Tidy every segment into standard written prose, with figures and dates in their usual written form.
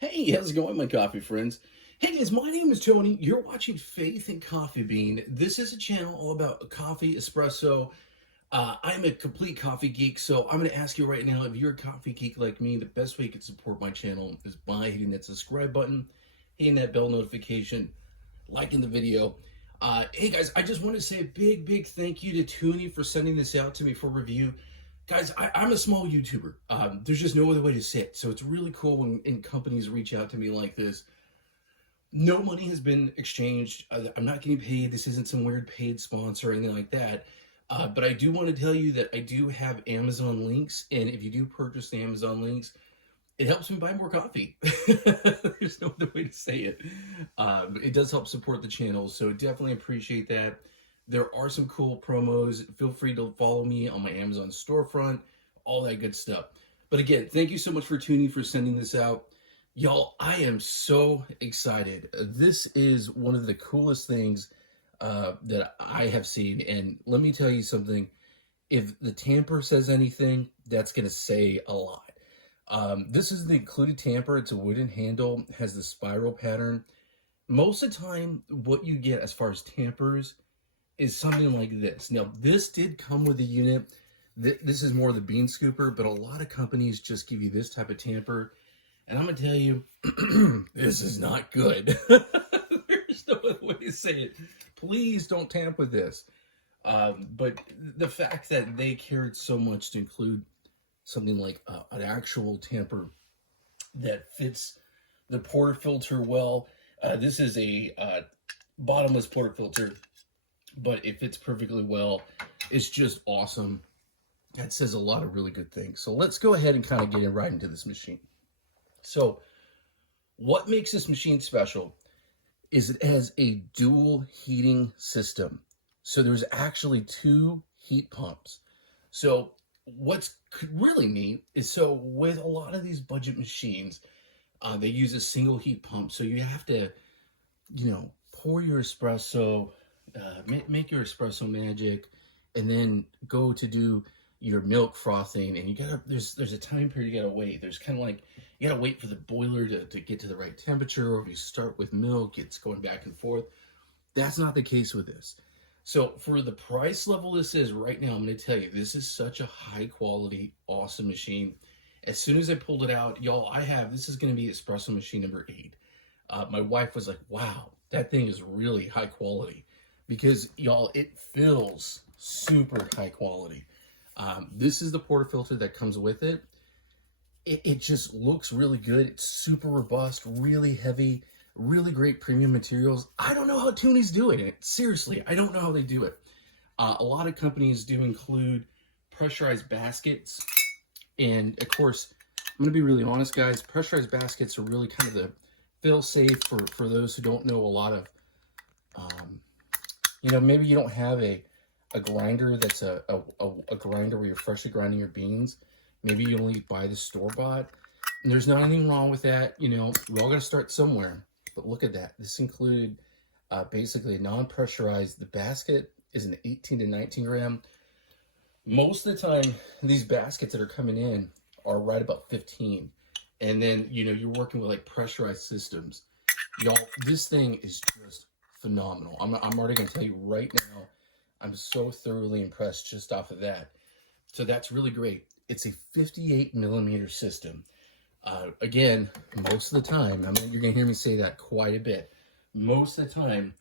Hey, how's it going, my coffee friends? Hey guys, my name is Tony. You're watching Faith and Coffee Bean. This is a channel all about coffee, espresso. I'm a complete coffee geek, so I'm going to ask you right now, if you're a coffee geek like me, the best way you can support my channel is by hitting that subscribe button, hitting that bell notification, liking the video. Hey guys, I just want to say a big thank you to Tuni for sending this out to me for review. Guys, I'm a small YouTuber. There's just no other way to say it. So it's really cool when companies reach out to me like this. No money has been exchanged. I'm not getting paid. This isn't some weird paid sponsor or anything like that. But I do want to tell you that I do have Amazon links. And if you do purchase the Amazon links, it helps me buy more coffee. There's no other way to say it. It does help support the channel. So definitely appreciate that. There are some cool promos. Feel free to follow me on my Amazon storefront, all that good stuff. But again, thank you so much for tuning for sending this out. Y'all, I am so excited. This is one of the coolest things that I have seen. And let me tell you something. If the tamper says anything, that's going to say a lot. This is the included tamper. It's a wooden handle, has the spiral pattern. Most of the time, what you get as far as tampers is something like this. Now, this did come with a unit. This is more the bean scooper, but a lot of companies just give you this type of tamper. And I'm going to tell you, this is not good. There's no other way to say it. Please don't tamper with this. But the fact that they cared so much to include something like an actual tamper that fits the portafilter well. This is a bottomless portafilter, but it fits perfectly well. It's just awesome. That says a lot of really good things. So let's go ahead and kind of get right into this machine. So what makes this machine special is it has a dual heating system. So there's actually two heat pumps. So what's really neat is, so with a lot of these budget machines, they use a single heat pump. So you have to, pour your espresso, make your espresso magic, and then go to do your milk frothing. And you gotta, there's a time period you gotta wait. There's kind of like, you gotta wait for the boiler to get to the right temperature, or if you start with milk, it's going back and forth. That's not the case with this. So for the price level this is right now, I'm going to tell you, this is such a high quality, awesome machine. As soon as I pulled it out, y'all, this is going to be espresso machine number 8. My wife was like, wow, that thing is really high quality, because y'all, it feels super high quality. This is the portafilter that comes with it. It just looks really good. It's super robust, really heavy, really great premium materials. I don't know how Tuni's doing it. Seriously, I don't know how they do it. A lot of companies do include pressurized baskets. And of course, I'm going to be really honest, guys. Pressurized baskets are really kind of the fail-safe for those who don't know a lot of, maybe you don't have a grinder that's a grinder where you're freshly grinding your beans. Maybe you only buy the store-bought. And there's not anything wrong with that. We all got to start somewhere. But look at that. This included basically a non-pressurized. The basket is an 18 to 19 gram. Most of the time, these baskets that are coming in are right about 15. And then, you're working with like pressurized systems. Y'all, this thing is just phenomenal. I'm already going to tell you right now, I'm so thoroughly impressed just off of that. So that's really great. It's a 58 millimeter system. Again, most of the time, you're going to hear me say that quite a bit. Most of the time,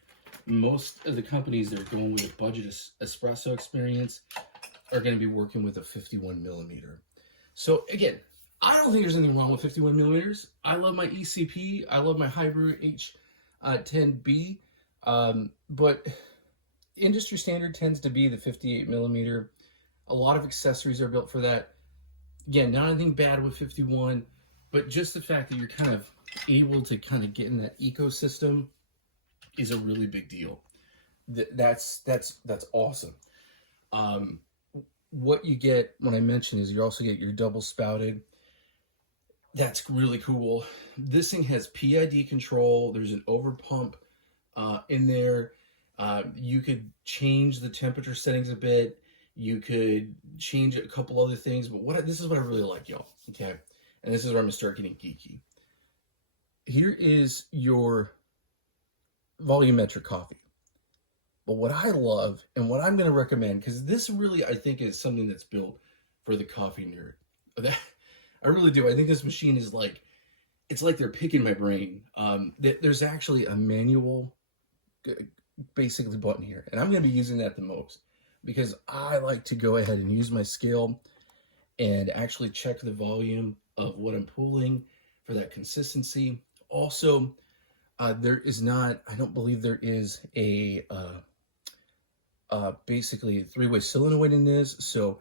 most of the companies that are going with a budget espresso experience are going to be working with a 51 millimeter. So again, I don't think there's anything wrong with 51 millimeters. I love my ECP. I love my Hybrid H10B. But industry standard tends to be the 58 millimeter. A lot of accessories are built for that. Again, not anything bad with 51. But just the fact that you're kind of able to kind of get in that ecosystem is a really big deal. That's awesome. What you get, when I mention, is you also get your double spouted. That's really cool. This thing has PID control. There's an over pump in there. You could change the temperature settings a bit. You could change a couple other things. But this is what I really like, y'all. Okay. And this is where I'm going to start getting geeky. here is your volumetric coffee. But what I love and what I'm going to recommend, because this really, I think, is something that's built for the coffee nerd. I really do. I think this machine is like, it's like they're picking my brain. There's actually a manual, basically, button here. And I'm going to be using that the most because I like to go ahead and use my scale and actually check the volume of what I'm pulling for that consistency. Also, there is not, I don't believe there is a basically three-way solenoid in this, so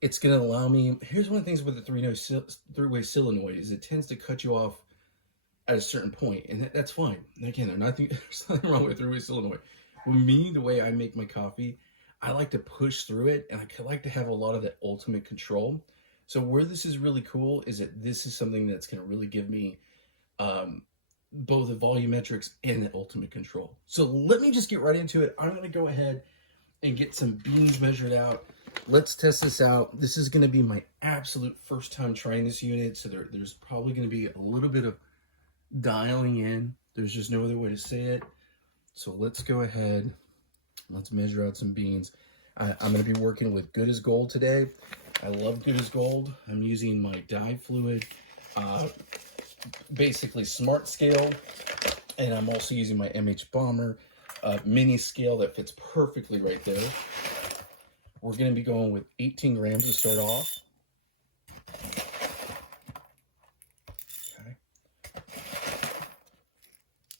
it's going to allow me. Here's one of the things with the three-way solenoid is it tends to cut you off at a certain point, and that's fine. And again, there's nothing wrong with three-way solenoid. For me, the way I make my coffee, I like to push through it, and I like to have a lot of that ultimate control. So where this is really cool is that this is something that's going to really give me both the volumetrics and the ultimate control. So let me just get right into it. I'm going to go ahead and get some beans measured out. Let's test this out. This is going to be my absolute first time trying this unit, so there's probably going to be a little bit of dialing in. There's just no other way to say it. So let's go ahead. Let's measure out some beans. I'm going to be working with Good as Gold today. I love Good as Gold. I'm using my dye fluid, basically smart scale, and I'm also using my MH Bomber mini scale that fits perfectly right there. We're going to be going with 18 grams to start off. Okay.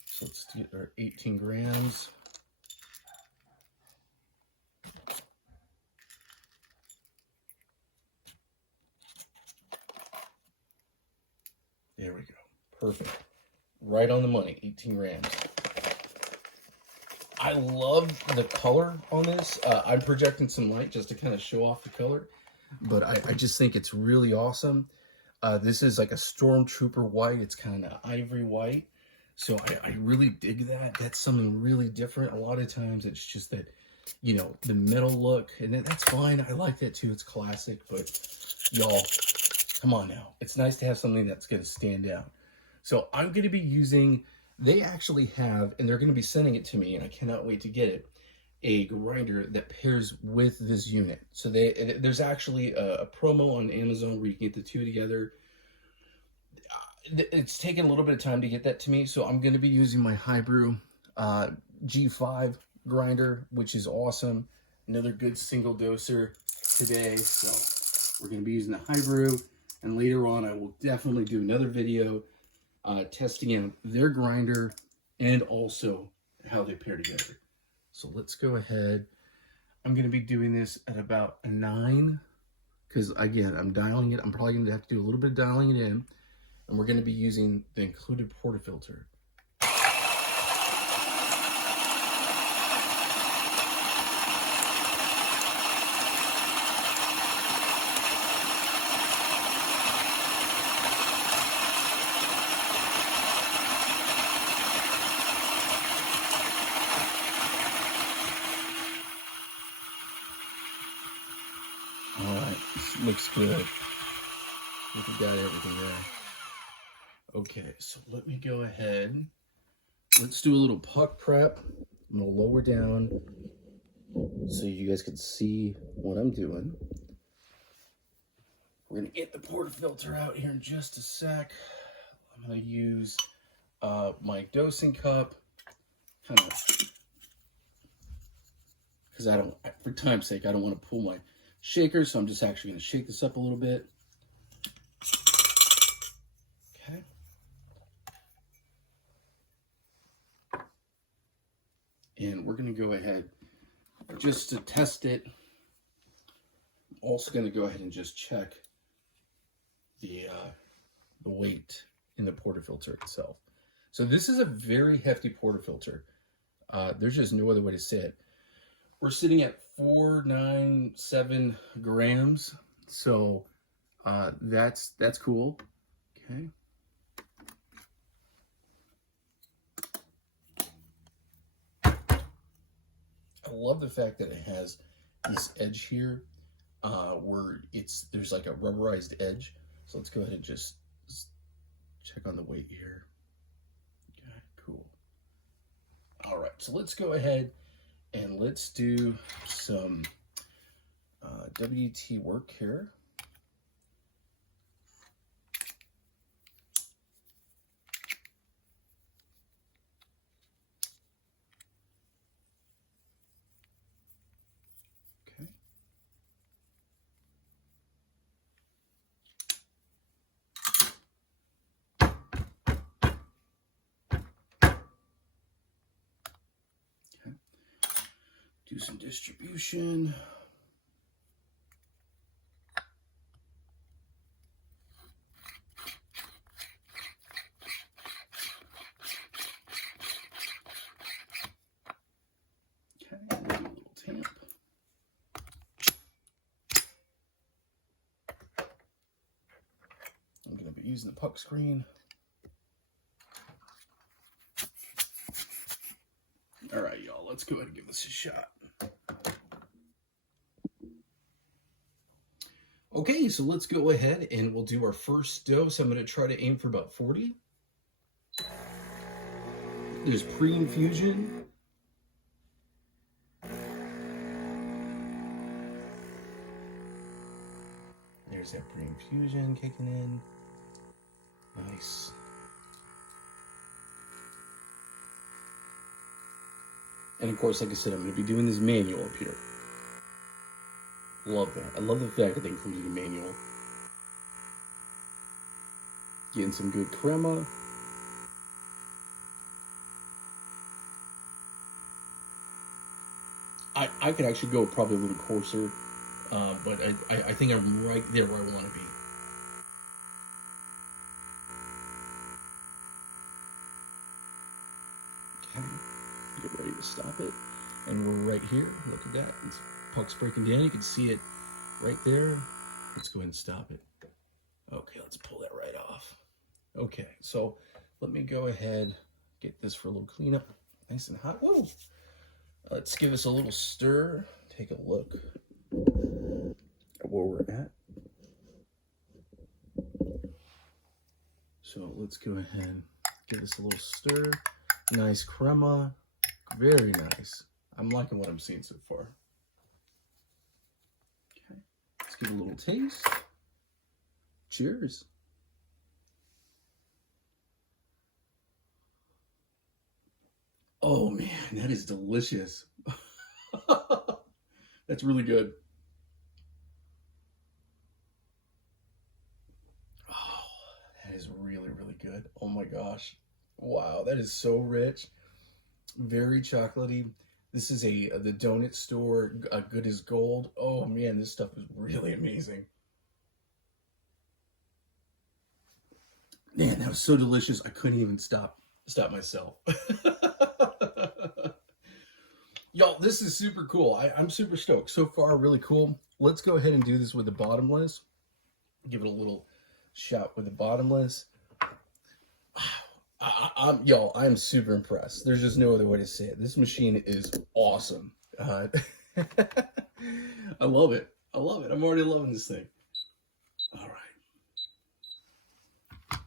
So let's get our 18 grams. There we go. Perfect. Right on the money, 18 grams. I love the color on this. I'm projecting some light just to kind of show off the color, but I just think it's really awesome. This is like a Stormtrooper white. It's kind of ivory white. So I really dig that. That's something really different. A lot of times it's just that, you know, the metal look, and that's fine. I like that too. It's classic, but y'all, come on now. It's nice to have something that's going to stand out. So I'm going to be using, they actually have, and they're going to be sending it to me, and I cannot wait to get it, a grinder that pairs with this unit. So there's actually a promo on Amazon where you can get the two together. It's taken a little bit of time to get that to me, so I'm going to be using my Hybrew G5 grinder, which is awesome. Another good single doser today, so we're going to be using the Hybrew, and later on I will definitely do another video testing out their grinder and also how they pair together. So let's go ahead. I'm going to be doing this at about a 9 because, again, I'm dialing it. I'm probably going to have to do a little bit of dialing it in, and we're going to be using the included Portafilter. All right, this looks good. I think we got everything there. Okay, so let me go ahead. Let's do a little puck prep. I'm gonna lower down so you guys can see what I'm doing. We're gonna get the Portafilter out here in just a sec. I'm gonna use my dosing cup, kind of, because for time's sake, I don't want to pull my shaker, so I'm just actually gonna shake this up a little bit. Okay. And we're going to go ahead, just to test it, I'm also going to go ahead and just check the weight in the Portafilter itself. So this is a very hefty Portafilter. There's just no other way to say it. We're sitting at 497 grams, so that's cool. Okay. I love the fact that it has this edge here where there's like a rubberized edge. So let's go ahead and just check on the weight here. cool. All right, so let's go ahead and let's do some WT work here. Do some distribution. Okay, do a little tamp. I'm going to be using the puck screen. All right, y'all, let's go ahead and give this a shot. Okay, so let's go ahead and we'll do our first dose. I'm going to try to aim for about 40. There's pre-infusion. There's that pre-infusion kicking in. Nice. And of course, like I said, I'm going to be doing this manual up here. Love that. I love the fact that they included a manual. Getting some good crema. I could actually go probably a little coarser, but I think I'm right there where I want to be. Okay, get ready to stop it. And we're right here. Look at that. It's puck's breaking down. You can see it right there. Let's go ahead and stop it. Okay, let's pull that right off. Okay, so let me go ahead, get this for a little cleanup. Nice and hot. Whoa! Let's give this a little stir. Take a look at where we're at. So let's go ahead, give this a little stir. Nice crema. Very nice. I'm liking what I'm seeing so far. Okay, let's give it a little taste. Cheers. Oh man, that is delicious. That's really good. Oh, that is really, really good. Oh my gosh. Wow, that is so rich. Very chocolatey. This is the donut store, Good as Gold. Oh man, this stuff is really amazing. Man, that was so delicious. I couldn't even stop myself. Y'all, this is super cool. I'm super stoked. So far, really cool. Let's go ahead and do this with the bottomless. Give it a little shot with the bottomless. Y'all, I'm super impressed. There's just no other way to say it. This machine is awesome. I love it. I love it. I'm already loving this thing. All right.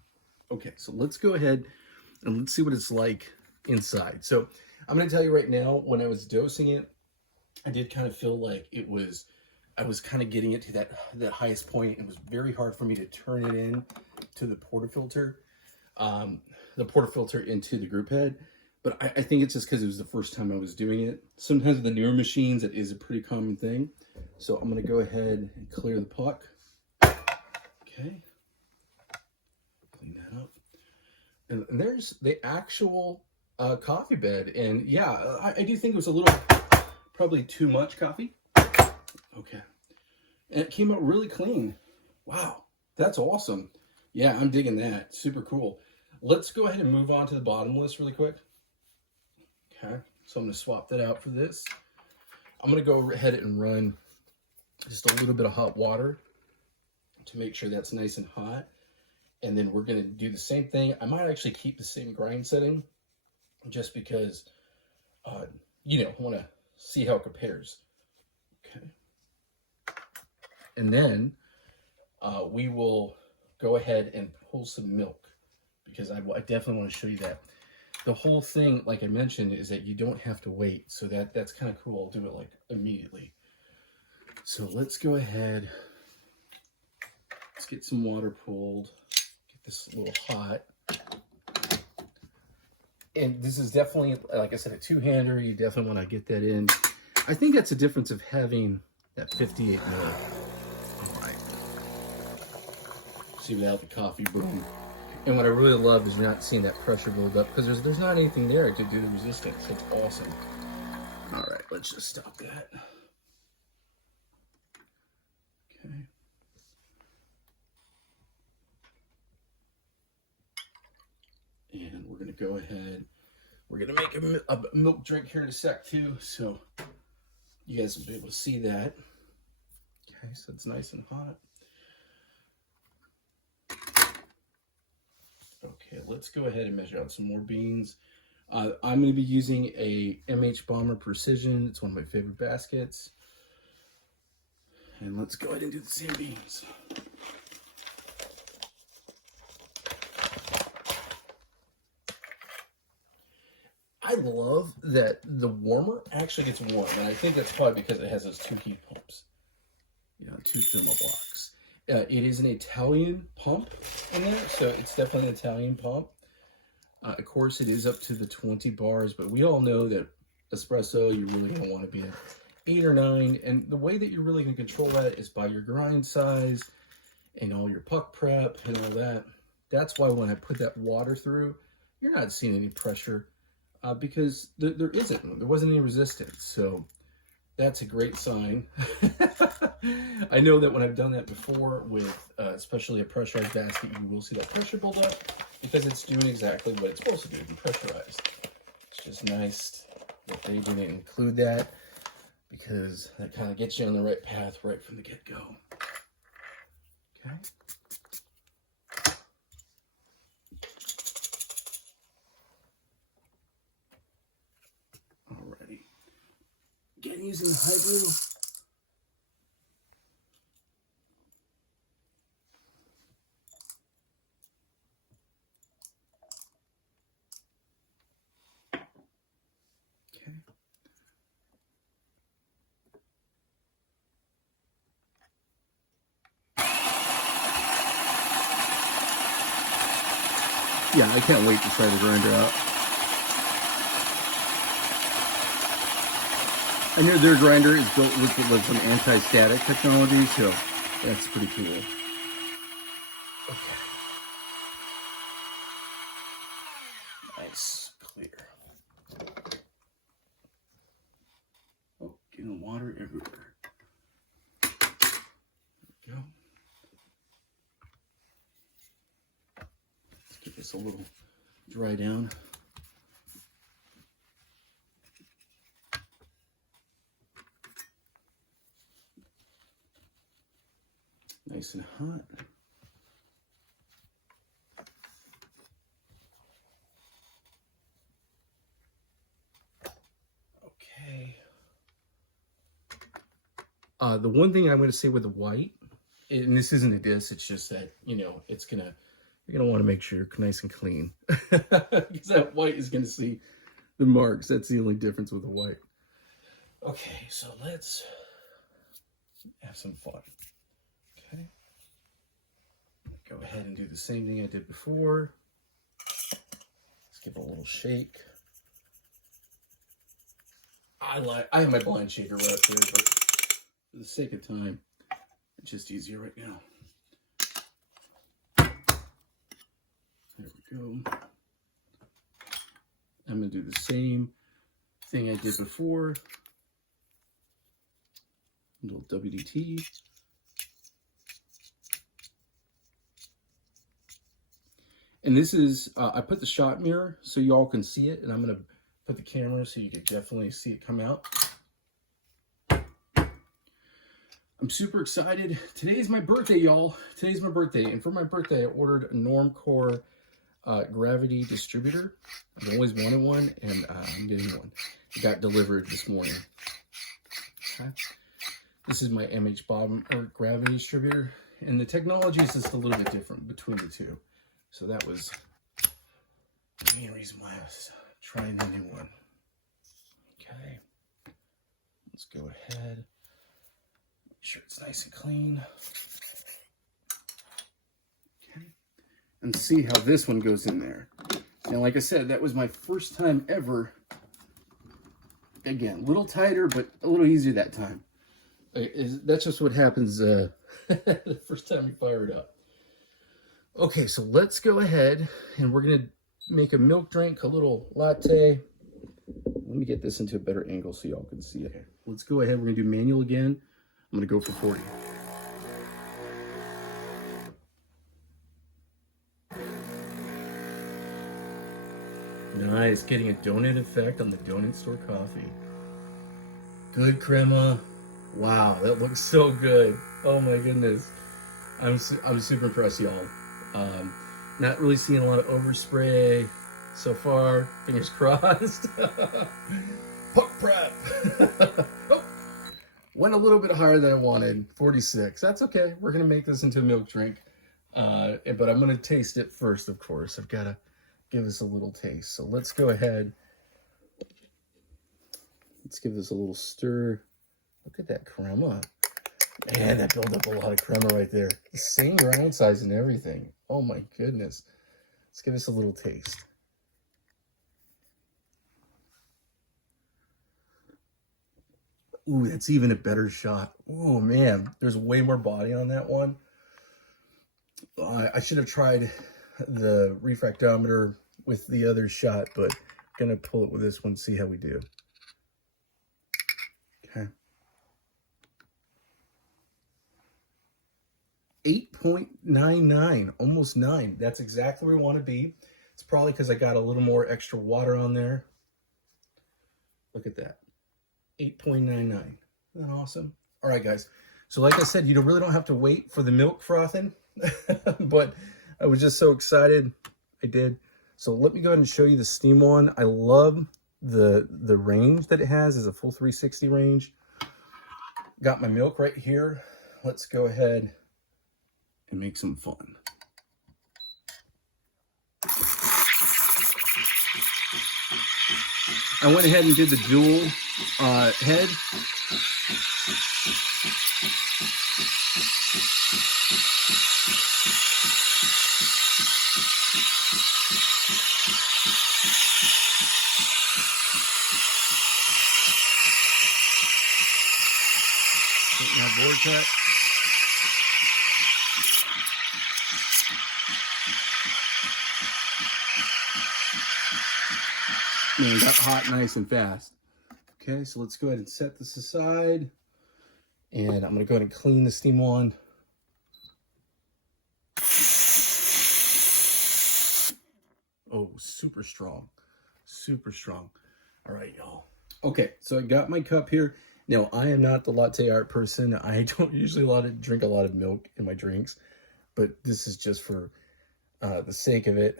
Okay, so let's go ahead and let's see what it's like inside. So I'm going to tell you right now, when I was dosing it, I did kind of feel like I was kind of getting it to that highest point. It was very hard for me to turn it in to the portafilter. The portafilter into the group head, but I think it's just because it was the first time I was doing it. Sometimes with the newer machines, it is a pretty common thing. So I'm going to go ahead and clear the puck. Okay. Clean that up. And there's the actual coffee bed. And yeah, I do think it was a little, probably too much coffee. Okay. And it came out really clean. Wow. That's awesome. Yeah, I'm digging that. Super cool. Let's go ahead and move on to the bottomless really quick. Okay, so I'm going to swap that out for this. I'm going to go ahead and run just a little bit of hot water to make sure that's nice and hot. And then we're going to do the same thing. I might actually keep the same grind setting just because, you know, I want to see how it compares. Okay. And then we will go ahead and pull some milk, because I definitely want to show you that. the whole thing, like I mentioned, is that you don't have to wait. So that's kind of cool. I'll do it like immediately. So let's go ahead. Let's get some water pulled. Get this a little hot. And this is definitely, like I said, a two-hander. You definitely want to get that in. I think that's the difference of having that 58 mil. All right. See without the coffee boom. And what I really love is not seeing that pressure build up, because there's not anything there to do the resistance. It's awesome. All right, let's just stop that. Okay. And we're gonna go ahead. We're gonna make a milk drink here in a sec too, so you guys will be able to see that. Okay, so it's nice and hot. Okay, let's go ahead and measure out some more beans. I'm going to be using a MH Bomber Precision. It's one of my favorite baskets. And let's go ahead and do the same beans. I love that the warmer actually gets warm, and I think that's probably because it has those two heat pumps. You know, two thermal blocks. It is an Italian pump in there, so it's definitely an Italian pump. Of course, it is up to the 20 bars, but we all know that espresso, you're really going to want to be at 8 or 9, and the way that you're really going to control that is by your grind size and all your puck prep and all that. That's why when I put that water through, you're not seeing any pressure because there wasn't any resistance, so that's a great sign. I know that when I've done that before with especially a pressurized basket, you will see that pressure build up because it's doing exactly what it's supposed to do, be pressurized. It's just nice that they didn't include that because that kind of gets you on the right path right from the get-go. Okay. Alrighty. Again, using the high brew. Yeah, I can't wait to try the grinder out. I know their grinder is built with some anti-static technology, so that's pretty cool. Okay. Nice, clear. Oh, getting water everywhere. There we go. Let's get this a little dry down. Nice and hot. Okay. The one thing I'm going to say with the white, and this isn't a diss, it's just that, you know, you're going to want to make sure you're nice and clean. Because that white is going to see the marks. That's the only difference with the white. Okay, so let's have some fun. Okay. Go ahead and do the same thing I did before. Let's give it a little shake. I have my blind shaker right there, but for the sake of time, it's just easier right now. There we go. I'm going to do the same thing I did before. A little WDT. And this is, I put the shot mirror so you all can see it, and I'm going to put the camera so you can definitely see it come out. I'm super excited. Today's my birthday, y'all. Today's my birthday, and for my birthday, I ordered a Normcore gravity distributor. I've always wanted one, and I'm getting one. It got delivered this morning. Okay. This is my MH Bomber gravity distributor, and the technology is just a little bit different between the two. So that was The main reason why I was trying a new one. Okay. Let's go ahead. Make sure it's nice and clean. Okay. And see how this one goes in there. And like I said, that was my first time ever. Again, a little tighter, but a little easier that time. That's just what happens the first time you fire it up. Okay, so let's go ahead and we're going to make a milk drink, a little latte. Let me get this into a better angle so y'all can see it. Let's go ahead. We're going to do manual again. I'm going to go for 40. Nice, getting a donut effect on the donut store coffee. Good crema. Wow, that looks so good. Oh my goodness. I'm super impressed, y'all. Not really seeing a lot of overspray so far. Fingers crossed. Puck prep. Oh, went a little bit higher than I wanted. 46. That's okay. We're gonna make this into a milk drink. But I'm gonna taste it first, of course. I've gotta give this a little taste. So let's go ahead. Let's give this a little stir. Look at that crema. Man, that built up a lot of crema right there. The same round size and everything. Oh my goodness. Let's give this a little taste. Ooh, that's even a better shot. Oh man, there's way more body on that one. I should have tried the refractometer with the other shot, but I'm gonna pull it with this one, see how we do. Okay. 8.99, almost 9. That's exactly where we want to be. It's probably because I got a little more extra water on there. Look at that. 8.99. Isn't that awesome? All right, guys. So like I said, you really don't have to wait for the milk frothing, but I was just so excited. I did. So let me go ahead and show you the steam one. I love the range that it has. It's a full 360 range. Got my milk right here. Let's go ahead and make some fun. I went ahead and did the dual head. Getting that board cut. Man, it got hot nice and fast. Okay, so let's go ahead and set this aside. And I'm gonna go ahead and clean the steam on. Oh, super strong, super strong. All right, y'all. Okay, so I got my cup here. Now, I am not the latte art person. I don't usually drink a lot of milk in my drinks, but this is just for the sake of it.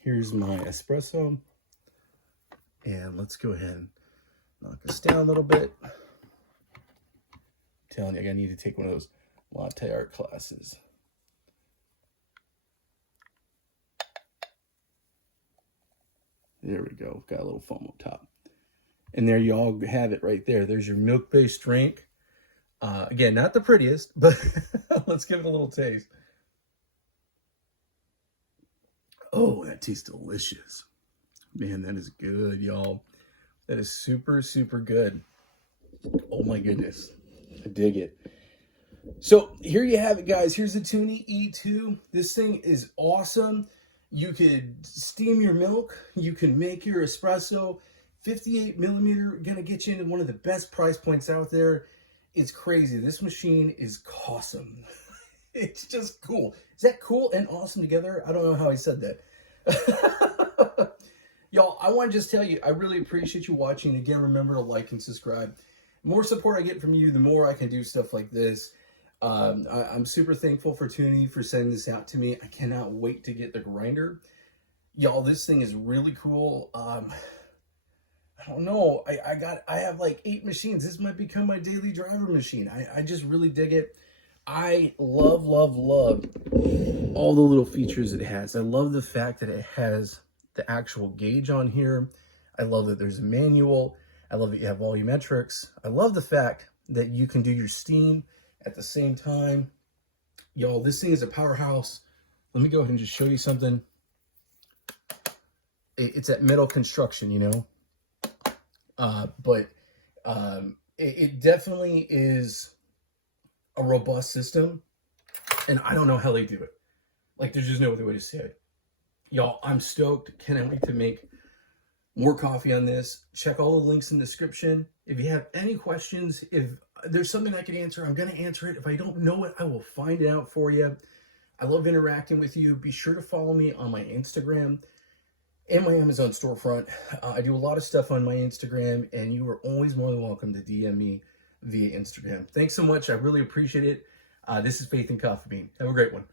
Here's my espresso. And let's go ahead and knock this down a little bit. I'm telling you, I need to take one of those latte art classes. There we go. Got a little foam up top. And there you all have it right there. There's your milk-based drink. Again, not the prettiest, but let's give it a little taste. Oh, that tastes delicious. Man, that is good, y'all. That is super, super good. Oh my goodness. I dig it. So here you have it, guys. Here's the Tuni E2. This thing is awesome. You could steam your milk. You can make your espresso. 58 millimeter, gonna get you into one of the best price points out there. It's crazy. This machine is awesome. It's just cool. Is that cool and awesome together? I don't know how I said that. Y'all, I want to just tell you, I really appreciate you watching. Again, remember to like and subscribe. The more support I get from you, the more I can do stuff like this. I'm super thankful for Tuni for sending this out to me. I cannot wait to get the grinder. Y'all, this thing is really cool. I don't know. I have like 8 machines. This might become my daily driver machine. I just really dig it. I love all the little features it has. I love the fact that it has the actual gauge on here. I love that there's a manual. I love that you have volumetrics. I love the fact that you can do your steam at the same time. Y'all, this thing is a powerhouse. Let me go ahead and just show you something. It's that metal construction, you know, but it definitely is a robust system, and I don't know how they do it. Like, there's just no other way to say it. Y'all, I'm stoked. Can't wait to make more coffee on this. Check all the links in the description. If you have any questions, if there's something I can answer, I'm going to answer it. If I don't know it, I will find it out for you. I love interacting with you. Be sure to follow me on my Instagram and my Amazon storefront. I do a lot of stuff on my Instagram, and you are always more than welcome to DM me via Instagram. Thanks so much. I really appreciate it. This is Faith and Coffee Bean. Have a great one.